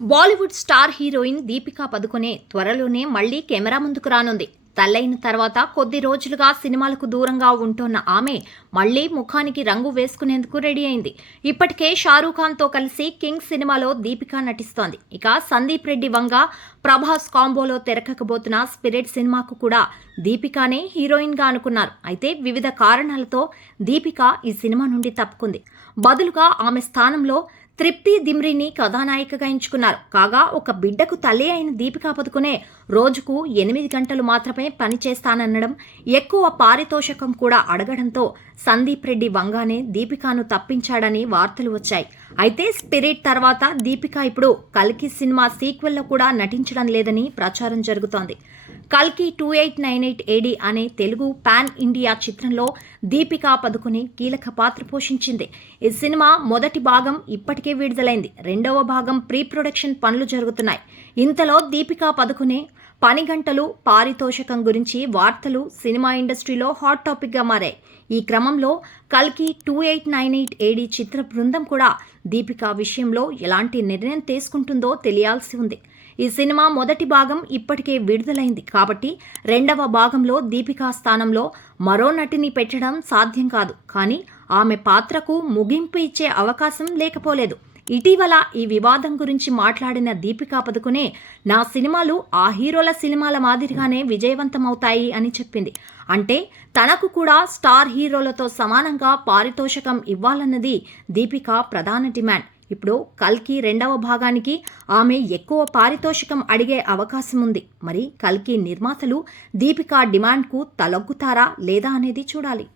Bollywood star heroine Deepika Padukone త్వరలోనే మళ్లీ camera ముందుకు రానుంది. తల్లైన తర్వాత కొద్ది రోజులుగా సినిమాలకు దూరంగా ఉంటోన్న ఆమె మళ్లీ ముఖానికి రంగు వేసుకునేందుకు రెడీ అయింది. ఇప్పటికే షారూఖ్ ఖాన్ తో కలిసి కింగ్ సినిమాలో దీపిక నటిస్తోంది. ఇక సందీప్ రెడ్డి వంగ ప్రభాస్ కాంబోలో తెరకెక్కబోతున్న స్పిరిట్ సినిమాకు కూడా దీపికానే హీరోయిన్ గా అనుకున్నారు. అయితే వివిధ కారణాలతో దీపిక ఈ సినిమా నుండి తప్పుకుంది. బదులుగా ఆమె స్థానంలో తృప్తి దిమ్రీని కథానాయికగా ఎంచుకున్నారు. కాగా ఒక బిడ్డకు తల్లి అయిన దీపికా పదుకొనే రోజుకు 8 గంటలు మాత్రమే పనిచేస్తాననడం, ఎక్కువ పారితోషికం కూడా అడగడంతో సందీప్ రెడ్డి వంగానే దీపికాను తప్పించాడని వార్తలు వచ్చాయి. అయితే స్పిరిట్ తర్వాత దీపిక ఇప్పుడు కల్కి సినిమా సీక్వెల్లో కూడా నటించడం లేదని ప్రచారం జరుగుతోంది. కల్కి 2898 AD అనే తెలుగు పాన్ ఇండియా చిత్రంలో దీపికా పదుకొనే కీలక పాత్ర పోషించింది. ఈ సినిమా మొదటి భాగం ఇప్పటికే విడుదలైంది. రెండవ భాగం ప్రీ ప్రొడక్షన్ పనులు జరుగుతున్నాయి. ఇంతలో దీపికా పదుకొనే పని గంటలు, పారితోషికం గురించి వార్తలు సినిమా ఇండస్ట్రీలో హాట్ టాపిక్ గా మారాయి. ఈ క్రమంలో కల్కి 2898 AD చిత్ర బృందం కూడా దీపికా విషయంలో ఎలాంటి నిర్ణయం తీసుకుంటుందో తెలియాల్సి ఉంది. ఈ సినిమా మొదటి భాగం ఇప్పటికే విడుదలైంది కాబట్టి రెండవ భాగంలో దీపికా స్థానంలో మరో నటిని పెట్టడం సాధ్యం కాదు. కానీ ఆమె పాత్రకు ముగింపు ఇచ్చే అవకాశం లేకపోలేదు. ఇటీవల ఈ వివాదం గురించి మాట్లాడిన దీపికా పదుకొనే నా సినిమాలు ఆ హీరోల సినిమాల మాదిరిగానే విజయవంతమవుతాయి అని చెప్పింది. అంటే తనకు కూడా స్టార్ హీరోలతో సమానంగా పారితోషికం ఇవ్వాలన్నది దీపికా ప్రధాన డిమాండ్. ఇప్పుడు కల్కి రెండవ భాగానికి ఆమె ఎక్కువ పారితోషికం అడిగే అవకాశం ఉంది. మరి కల్కి నిర్మాతలు దీపికా డిమాండ్కు తలొగ్గుతారా లేదా అనేది చూడాలి.